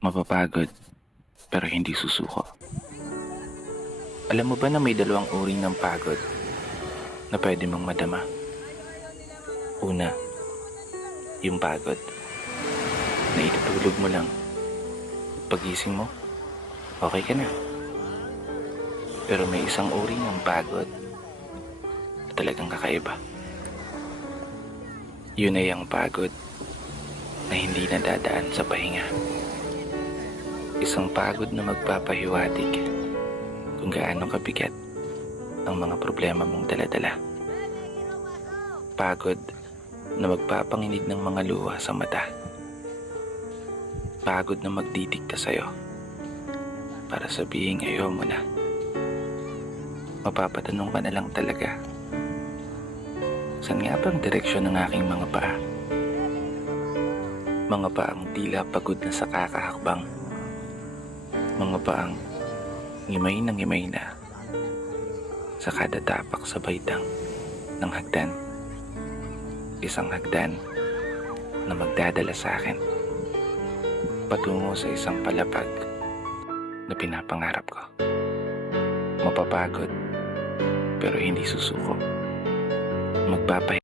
Mapapagod, pero hindi susuko. Alam mo ba na may dalawang uri ng pagod na pwede mong madama? Una, yung pagod na itutulog mo lang. Pagising mo, okay ka na. Pero may isang uri ng pagod na talagang kakaiba. Yun ay ang pagod na hindi nadadaan sa pahinga. Isang pagod na magpapahiwatig kung gaano kabigat ang mga problema mong daladala. Pagod na magpapanginig ng mga luha sa mata. Pagod na magdidikta sa'yo para sabihin ayaw mo na. Mapapatanong ka na lang talaga, saan nga bang direksyon ng aking mga paa? Mga paang tila pagod na sa kakahakbang. Mga paang ngimay na sa kada tapak sa baitang ng hagdan. Isang hagdan na magdadala sa akin patungo sa isang palapag na pinapangarap ko. Mapapagod pero hindi susuko. Magpapahinga